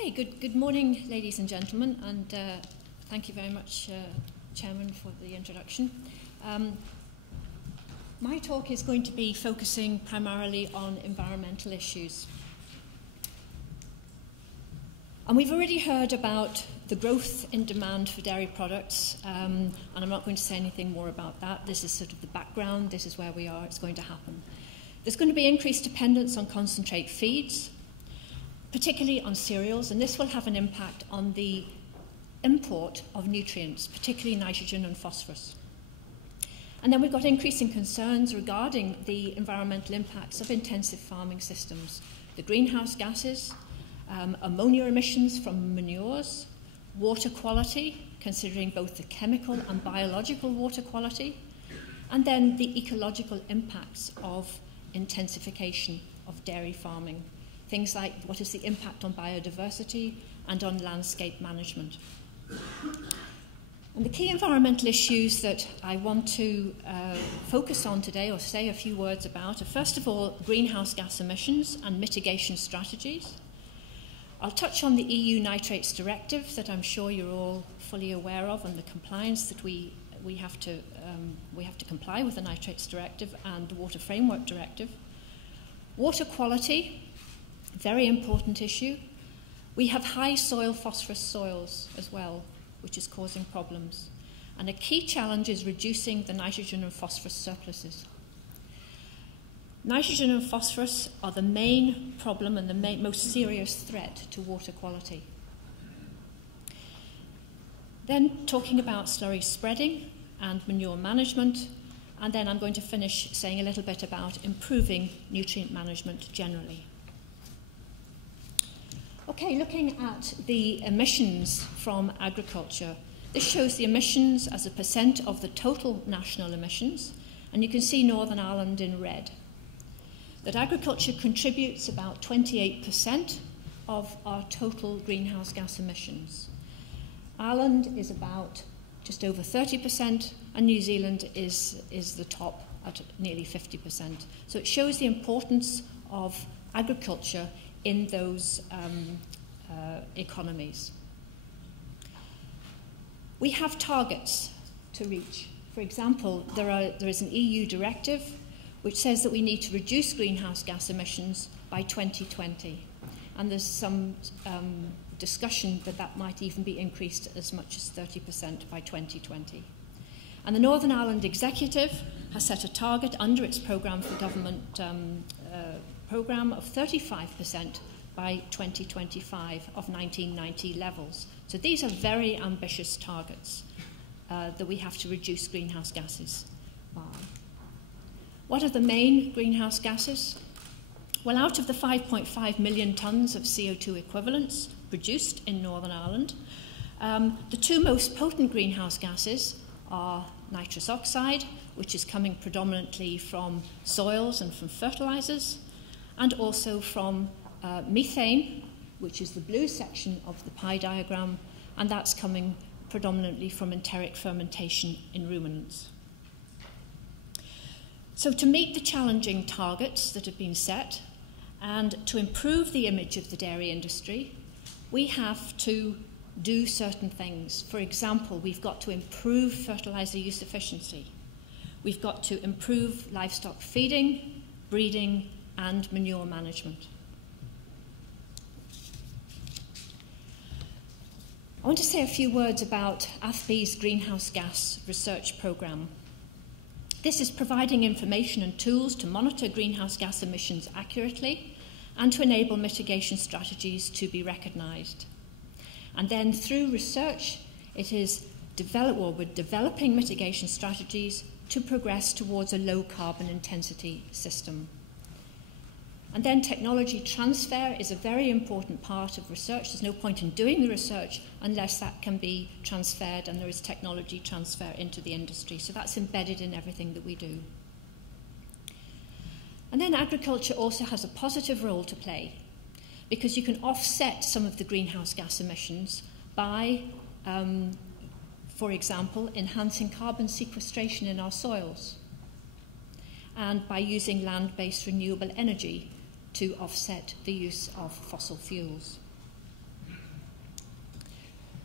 Okay, good morning, ladies and gentlemen, and thank you very much, Chairman, for the introduction. My talk is going to be focusing primarily on environmental issues. And we've already heard about the growth in demand for dairy products, and I'm not going to say anything more about that. This is sort of the background. This is where we are. It's going to happen. There's going to be increased dependence on concentrate feeds, particularly on cereals, and this will have an impact on the import of nutrients, particularly nitrogen and phosphorus. And then we've got increasing concerns regarding the environmental impacts of intensive farming systems, the greenhouse gases, ammonia emissions from manures, water quality, considering both the chemical and biological water quality, and then the ecological impacts of intensification of dairy farming. Things like what is the impact on biodiversity and on landscape management. And the key environmental issues that I want to focus on today, or say a few words about, are first of all greenhouse gas emissions and mitigation strategies. I'll touch on the EU Nitrates Directive that I'm sure you're all fully aware of, and the compliance that we have to comply with the Nitrates Directive and the Water Framework Directive. Water quality, very important issue. We have high soil phosphorus soils as well, which is causing problems. And a key challenge is reducing the nitrogen and phosphorus surpluses. Nitrogen and phosphorus are the main problem and the most serious threat to water quality. Then talking about slurry spreading and manure management, and then I'm going to finish saying a little bit about improving nutrient management generally. Okay, looking at the emissions from agriculture, this shows the emissions as a percent of the total national emissions, and you can see Northern Ireland in red. That agriculture contributes about 28% of our total greenhouse gas emissions. Ireland is about just over 30%, and New Zealand is the top at nearly 50%. So it shows the importance of agriculture in those economies. We have targets to reach. For example, there is an EU directive which says that we need to reduce greenhouse gas emissions by 2020. And there's some discussion that might even be increased as much as 30% by 2020. And the Northern Ireland Executive has set a target under its programme for government programme of 35% by 2025 of 1990 levels. So these are very ambitious targets that we have to reduce greenhouse gases by. What are the main greenhouse gases? Well, out of the 5.5 million tonnes of CO2 equivalents produced in Northern Ireland, the two most potent greenhouse gases are nitrous oxide, which is coming predominantly from soils and from fertilisers, and also from methane, which is the blue section of the pie diagram, and that's coming predominantly from enteric fermentation in ruminants. So to meet the challenging targets that have been set and to improve the image of the dairy industry, we have to do certain things. For example, we've got to improve fertiliser use efficiency. We've got to improve livestock feeding, breeding, and manure management. I want to say a few words about AFBI's greenhouse gas research programme. This is providing information and tools to monitor greenhouse gas emissions accurately and to enable mitigation strategies to be recognised. And then through research, we're developing mitigation strategies to progress towards a low carbon intensity system. And then technology transfer is a very important part of research. There's no point in doing the research unless that can be transferred and there is technology transfer into the industry. So that's embedded in everything that we do. And then agriculture also has a positive role to play because you can offset some of the greenhouse gas emissions by, for example, enhancing carbon sequestration in our soils and by using land-based renewable energy to offset the use of fossil fuels.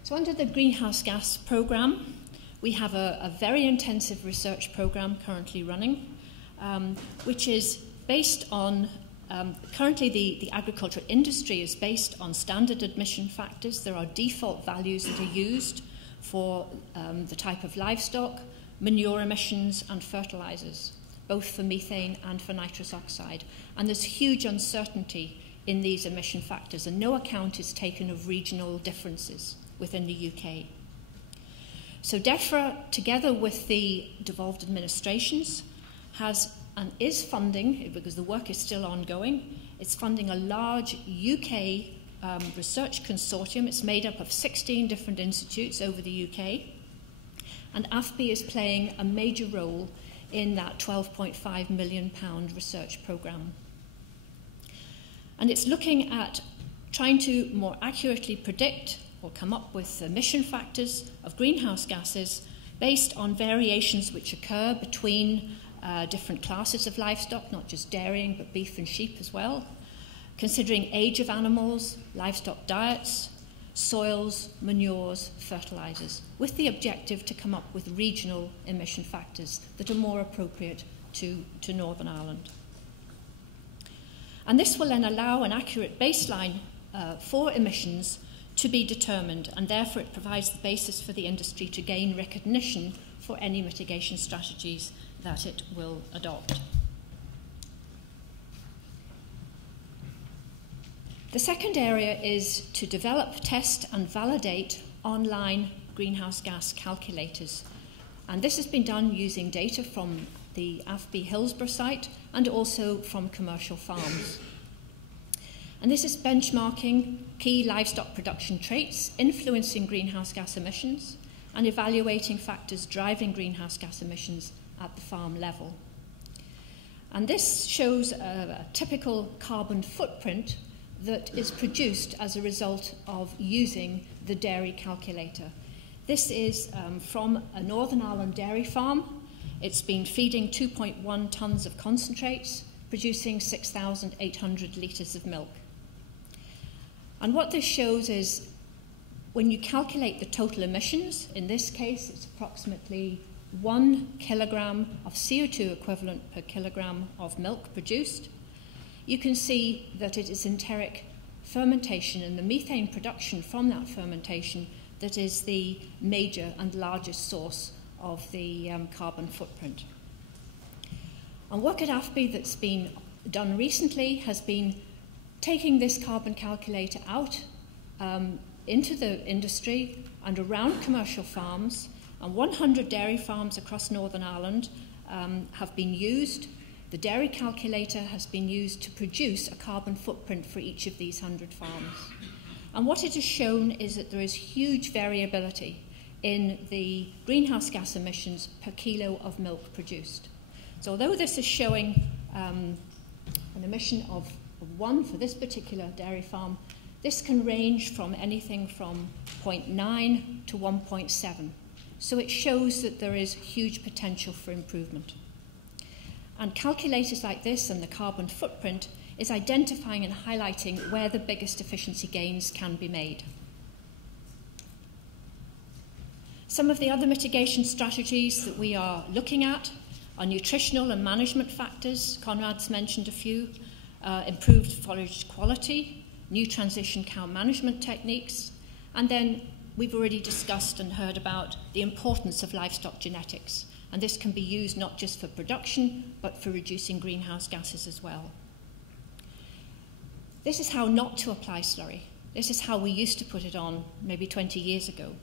So under the greenhouse gas programme, we have a very intensive research programme currently running, which is based on, currently the agricultural industry is based on standard emission factors. There are default values that are used for the type of livestock, manure emissions and fertilisers, both for methane and for nitrous oxide. And there's huge uncertainty in these emission factors, and no account is taken of regional differences within the UK. So DEFRA, together with the devolved administrations, has and is funding, because the work is still ongoing, it's funding a large UK research consortium. It's made up of 16 different institutes over the UK, and AFBI is playing a major role in that £12.5 million research programme. And it's looking at trying to more accurately predict or come up with emission factors of greenhouse gases based on variations which occur between different classes of livestock, not just dairying, but beef and sheep as well, considering age of animals, livestock diets, soils, manures, fertilisers, with the objective to come up with regional emission factors that are more appropriate to Northern Ireland. And this will then allow an accurate baseline for emissions to be determined, and therefore it provides the basis for the industry to gain recognition for any mitigation strategies that it will adopt. The second area is to develop, test and validate online greenhouse gas calculators. And this has been done using data from the AFBI Hillsborough site and also from commercial farms. And this is benchmarking key livestock production traits influencing greenhouse gas emissions and evaluating factors driving greenhouse gas emissions at the farm level. And this shows a typical carbon footprint that is produced as a result of using the dairy calculator. This is from a Northern Ireland dairy farm. It's been feeding 2.1 tonnes of concentrates, producing 6,800 litres of milk. And what this shows is when you calculate the total emissions, in this case it's approximately 1 kilogram of CO2 equivalent per kilogram of milk produced, you can see that it is enteric fermentation and the methane production from that fermentation that is the major and largest source of the carbon footprint. And work at AFBI that's been done recently has been taking this carbon calculator out into the industry and around commercial farms, and 100 dairy farms across Northern Ireland have been used. The dairy calculator has been used to produce a carbon footprint for each of these 100 farms. And what it has shown is that there is huge variability in the greenhouse gas emissions per kilo of milk produced. So although this is showing an emission of 1 for this particular dairy farm, this can range from anything from 0.9 to 1.7. So it shows that there is huge potential for improvement. And calculators like this and the carbon footprint is identifying and highlighting where the biggest efficiency gains can be made. Some of the other mitigation strategies that we are looking at are nutritional and management factors. Conrad's mentioned a few. Improved forage quality, new transition cow management techniques, and then we've already discussed and heard about the importance of livestock genetics, and this can be used not just for production but for reducing greenhouse gases as well. This is how not to apply slurry. This is how we used to put it on maybe 20 years ago.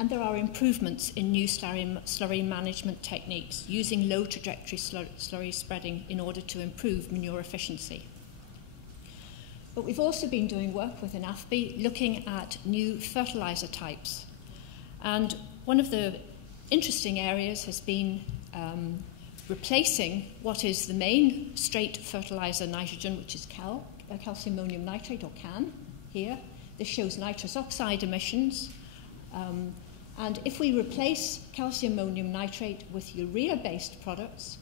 And there are improvements in new slurry management techniques using low trajectory slurry spreading in order to improve manure efficiency. But we've also been doing work within AFBI looking at new fertiliser types. And one of the interesting areas has been replacing what is the main straight fertiliser nitrogen, which is calcium ammonium nitrate, or CAN, here. This shows nitrous oxide emissions. And if we replace calcium ammonium nitrate with urea-based products,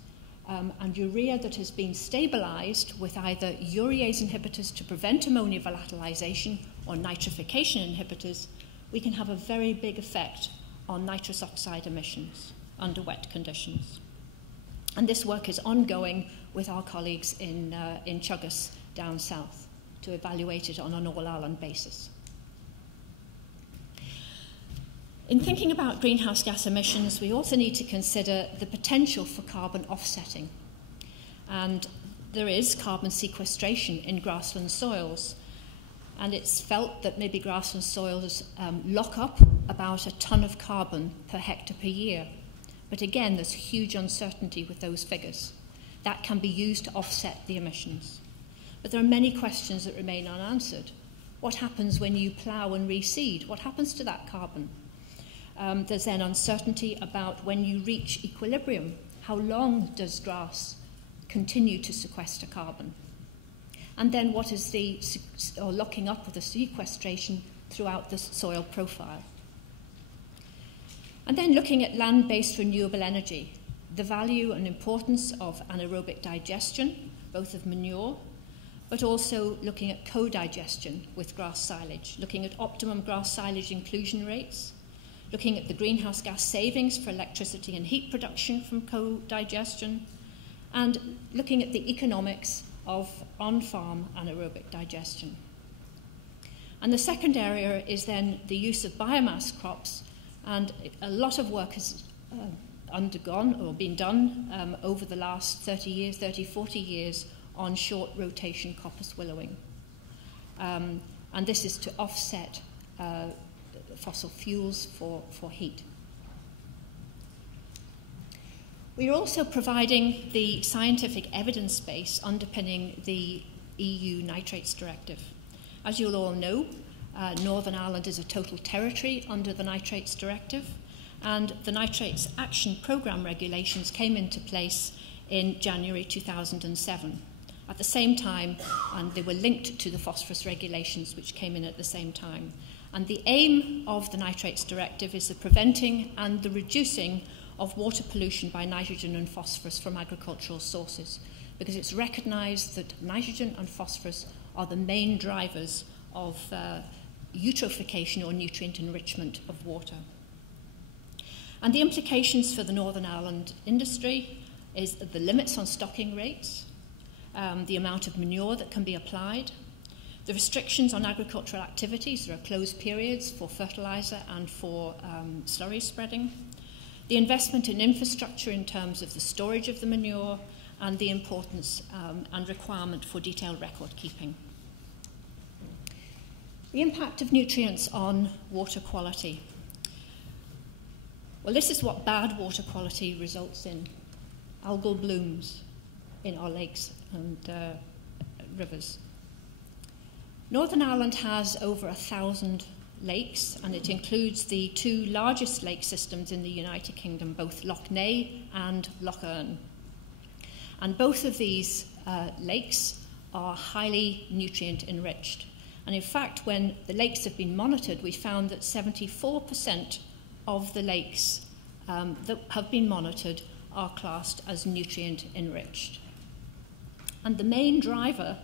and urea that has been stabilised with either urease inhibitors to prevent ammonia volatilization or nitrification inhibitors, we can have a very big effect on nitrous oxide emissions under wet conditions. And this work is ongoing with our colleagues in Chuggas down south to evaluate it on an all-island basis. In thinking about greenhouse gas emissions, we also need to consider the potential for carbon offsetting. And there is carbon sequestration in grassland soils. And it's felt that maybe grassland soils lock up about 1 ton of carbon per hectare per year. But again, there's huge uncertainty with those figures. That can be used to offset the emissions. But there are many questions that remain unanswered. What happens when you plough and reseed? What happens to that carbon? There's then uncertainty about when you reach equilibrium. How long does grass continue to sequester carbon? And then what is the locking up of the sequestration throughout the soil profile? And then looking at land-based renewable energy, the value and importance of anaerobic digestion, both of manure, but also looking at co-digestion with grass silage, looking at optimum grass silage inclusion rates, looking at the greenhouse gas savings for electricity and heat production from co-digestion, and looking at the economics of on-farm anaerobic digestion. And the second area is then the use of biomass crops, and a lot of work has undergone or been done over the last 30, 40 years on short rotation coppice willowing. And this is to offset fossil fuels for heat. We are also providing the scientific evidence base underpinning the EU Nitrates Directive. As you'll all know, Northern Ireland is a total territory under the Nitrates Directive, and the Nitrates Action Programme regulations came into place in January 2007. At the same time, and they were linked to the phosphorus regulations, which came in at the same time. And the aim of the Nitrates Directive is the preventing and the reducing of water pollution by nitrogen and phosphorus from agricultural sources, because it's recognised that nitrogen and phosphorus are the main drivers of eutrophication or nutrient enrichment of water. And the implications for the Northern Ireland industry is the limits on stocking rates, the amount of manure that can be applied, the restrictions on agricultural activities. There are closed periods for fertiliser and for slurry spreading, the investment in infrastructure in terms of the storage of the manure, and the importance and requirement for detailed record keeping. The impact of nutrients on water quality. Well, this is what bad water quality results in: algal blooms in our lakes and rivers. Northern Ireland has over 1,000 lakes, and it includes the two largest lake systems in the United Kingdom, both Lough Neagh and Lough Erne. And both of these lakes are highly nutrient enriched. And in fact, when the lakes have been monitored, we found that 74% of the lakes that have been monitored are classed as nutrient enriched. And the main driver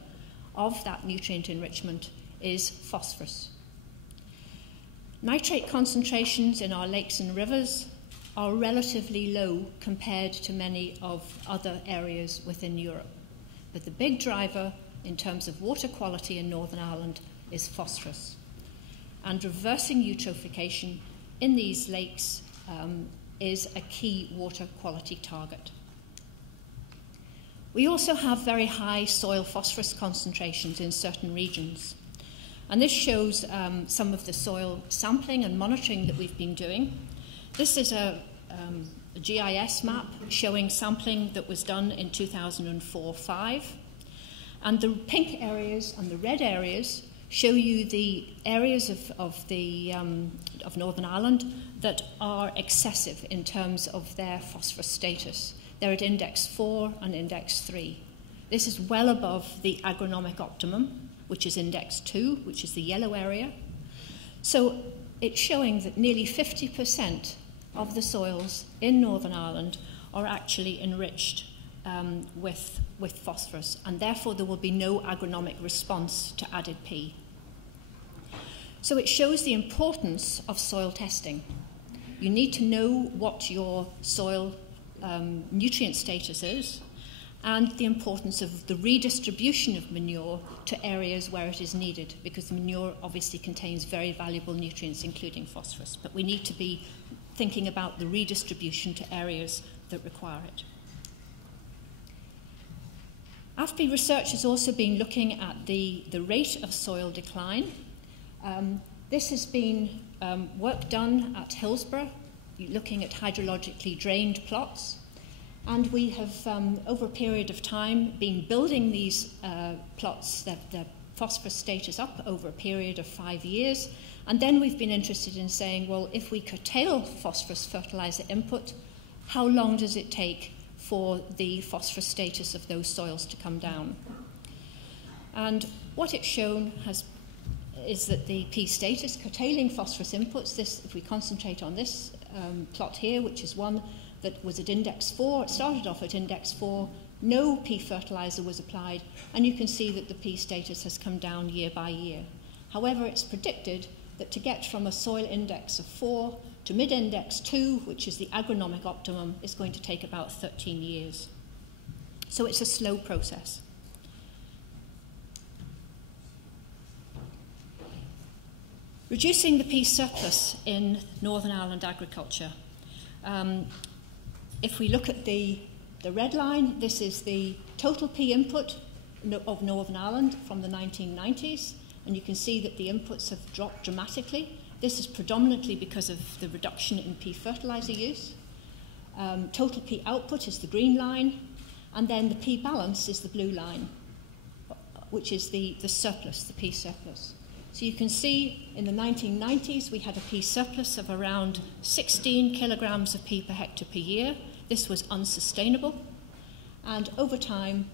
of that nutrient enrichment is phosphorus. Nitrate concentrations in our lakes and rivers are relatively low compared to many of other areas within Europe. But the big driver in terms of water quality in Northern Ireland is phosphorus. And reversing eutrophication in these lakes is a key water quality target. We also have very high soil phosphorus concentrations in certain regions. And this shows some of the soil sampling and monitoring that we've been doing. This is a GIS map showing sampling that was done in 2004-05. And the pink areas and the red areas show you the areas of Northern Ireland that are excessive in terms of their phosphorus status. They're at index 4 and index 3. This is well above the agronomic optimum, which is index 2, which is the yellow area. So it's showing that nearly 50% of the soils in Northern Ireland are actually enriched with phosphorus, and therefore there will be no agronomic response to added P. So it shows the importance of soil testing. You need to know what your soil nutrient status is, and the importance of the redistribution of manure to areas where it is needed, because the manure obviously contains very valuable nutrients, including phosphorus. But we need to be thinking about the redistribution to areas that require it. AFBI research has also been looking at the rate of soil decline. This has been work done at Hillsborough, looking at hydrologically drained plots. And we have, over a period of time, been building these plots, the phosphorus status up over a period of 5 years. And then we've been interested in saying, well, if we curtail phosphorus fertilizer input, how long does it take for the phosphorus status of those soils to come down? And what it's shown is that the P status, curtailing phosphorus inputs, if we concentrate on this plot here, which is one that was at index 4, it started off at index 4, no P fertilizer was applied, and you can see that the P status has come down year by year. However, it's predicted that to get from a soil index of 4 to mid-index 2, which is the agronomic optimum, is going to take about 13 years. So it's a slow process. Reducing the P surplus in Northern Ireland agriculture. If we look at the red line, this is the total P input of Northern Ireland from the 1990s, and you can see that the inputs have dropped dramatically. This is predominantly because of the reduction in P fertilizer use. Total P output is the green line, and then the P balance is the blue line, which is the surplus, the P surplus. So you can see in the 1990s we had a P surplus of around 16 kilograms of P per hectare per year. This was unsustainable, and over time,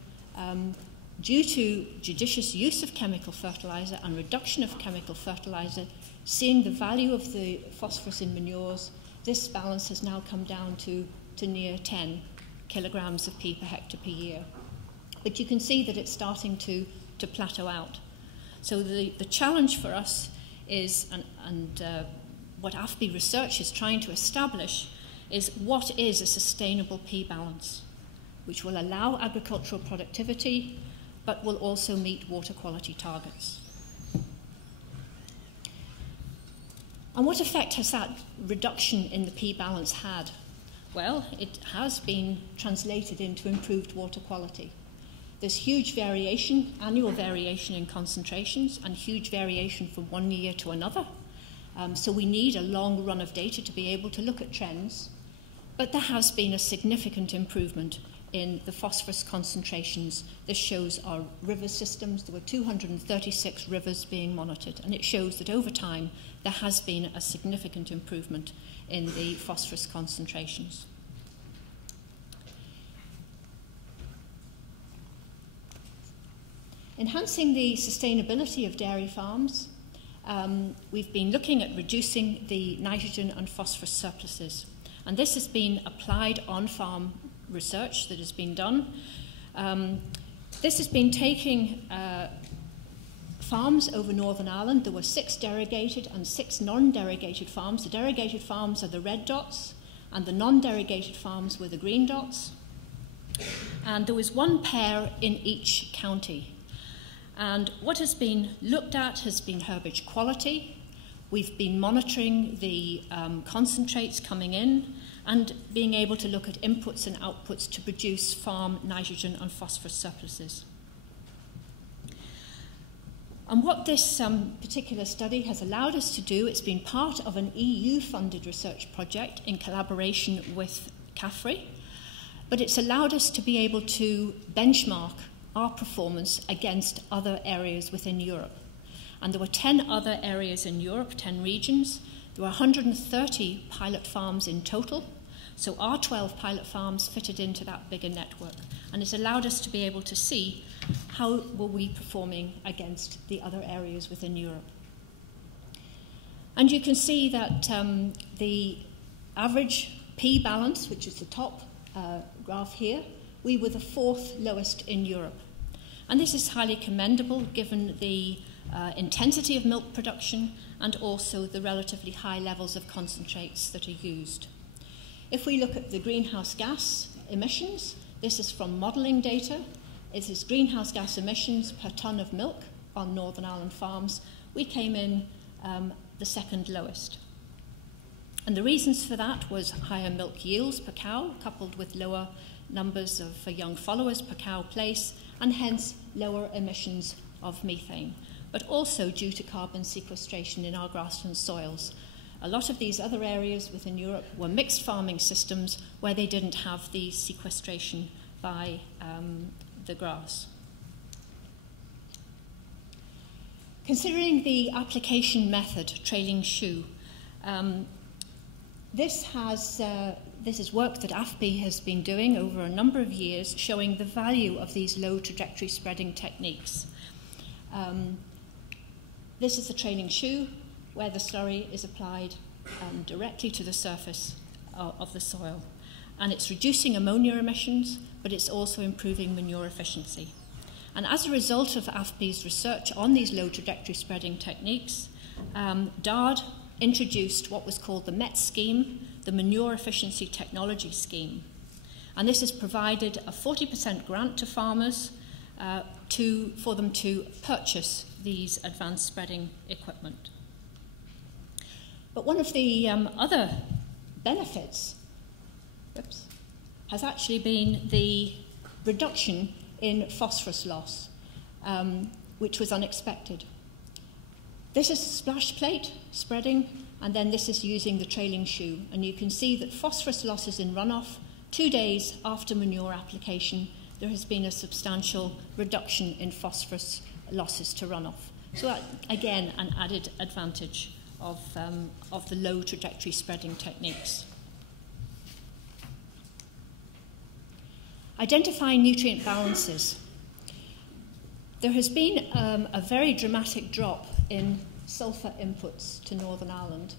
due to judicious use of chemical fertilizer and reduction of chemical fertilizer, seeing the value of the phosphorus in manures, this balance has now come down to near 10 kilograms of P per hectare per year. But you can see that it's starting to plateau out. So the challenge for us is, and what AFBI research is trying to establish, is what is a sustainable P balance, which will allow agricultural productivity, but will also meet water quality targets. And what effect has that reduction in the P balance had? Well, it has been translated into improved water quality. There's huge variation, annual variation in concentrations, and huge variation from one year to another. So we need a long run of data to be able to look at trends. But there has been a significant improvement in the phosphorus concentrations. This shows our river systems. There were 236 rivers being monitored, and it shows that over time there has been a significant improvement in the phosphorus concentrations. Enhancing the sustainability of dairy farms, we've been looking at reducing the nitrogen and phosphorus surpluses. And this has been applied on-farm research that has been done. This has been taking farms over Northern Ireland. There were 6 derogated and 6 non-derogated farms. The derogated farms are the red dots, and the non-derogated farms were the green dots. And there was 1 pair in each county. And what has been looked at has been herbage quality. We've been monitoring the concentrates coming in and being able to look at inputs and outputs to produce farm nitrogen and phosphorus surpluses. And what this particular study has allowed us to do, it's been part of an EU-funded research project in collaboration with CAFRI, but it's allowed us to be able to benchmark our performance against other areas within Europe. And there were 10 other areas in Europe, 10 regions. There were 130 pilot farms in total. So our 12 pilot farms fitted into that bigger network. And it's allowed us to be able to see how were we performing against the other areas within Europe. And you can see that the average P balance, which is the top graph here, we were the 4th lowest in Europe. And this is highly commendable given the intensity of milk production and also the relatively high levels of concentrates that are used. If we look at the greenhouse gas emissions, this is from modelling data. It is greenhouse gas emissions per tonne of milk on Northern Ireland farms. We came in the second lowest. And the reasons for that was higher milk yields per cow, coupled with lower numbers of young followers per cow place, and hence lower emissions of methane, but also due to carbon sequestration in our grassland soils. A lot of these other areas within Europe were mixed farming systems where they didn't have the sequestration by the grass. Considering the application method, trailing shoe, this is work that AFBI has been doing over a number of years, showing the value of these low trajectory spreading techniques. This is the trailing shoe, where the slurry is applied directly to the surface of the soil. And it's reducing ammonia emissions, but it's also improving manure efficiency. And as a result of AFBI's research on these low trajectory spreading techniques, DARD introduced what was called the MET scheme, the Manure Efficiency Technology Scheme. And this has provided a 40% grant to farmers for them to purchase these advanced spreading equipment. But one of the other benefits has actually been the reduction in phosphorus loss, which was unexpected. This is splash plate spreading, and then this is using the trailing shoe. And you can see that phosphorus losses in runoff, 2 days after manure application, there has been a substantial reduction in phosphorus losses to runoff. So again, an added advantage of the low trajectory spreading techniques. Identifying nutrient balances. There has been a very dramatic drop in sulfur inputs to Northern Ireland,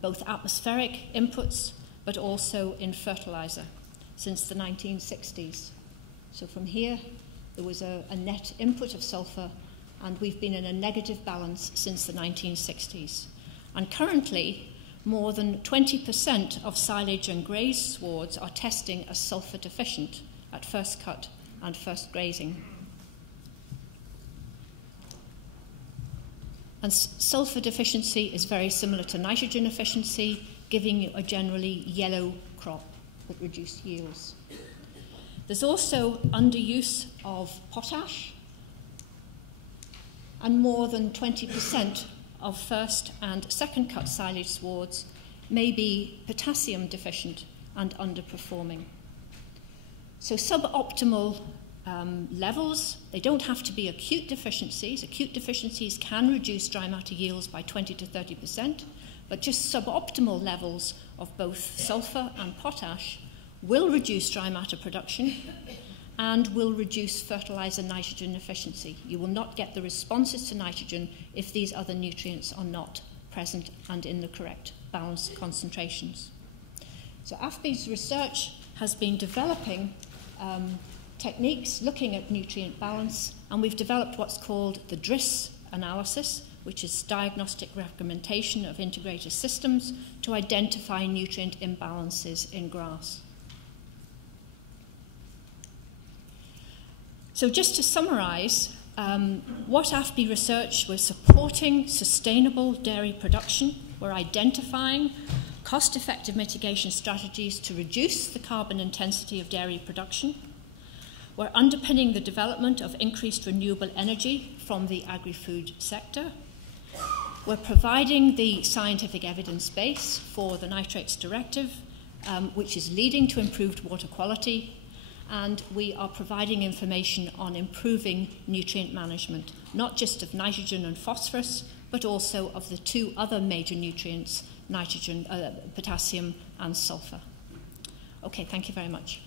both atmospheric inputs but also in fertiliser since the 1960s. So from here, there was a net input of sulfur, and we've been in a negative balance since the 1960s. And currently, more than 20% of silage and graze swards are testing as sulfur deficient at first cut and first grazing. And sulfur deficiency is very similar to nitrogen efficiency, giving you a generally yellow crop with reduced yields. There's also underuse of potash, and more than 20% of first and second cut silage swards may be potassium deficient and underperforming. So suboptimal levels, they don't have to be acute deficiencies. Acute deficiencies can reduce dry matter yields by 20 to 30%, but just suboptimal levels of both sulfur and potash will reduce dry matter production and will reduce fertiliser nitrogen efficiency. You will not get the responses to nitrogen if these other nutrients are not present and in the correct balanced concentrations. So AFBI's research has been developing techniques looking at nutrient balance, and we've developed what's called the DRIS analysis, which is diagnostic recommendation of integrated systems to identify nutrient imbalances in grass. So just to summarise, what AFBI research was supporting sustainable dairy production. We're identifying cost-effective mitigation strategies to reduce the carbon intensity of dairy production. We're underpinning the development of increased renewable energy from the agri-food sector. We're providing the scientific evidence base for the Nitrate Directive, which is leading to improved water quality. And we are providing information on improving nutrient management, not just of nitrogen and phosphorus, but also of the two other major nutrients, potassium and sulfur. Okay, thank you very much.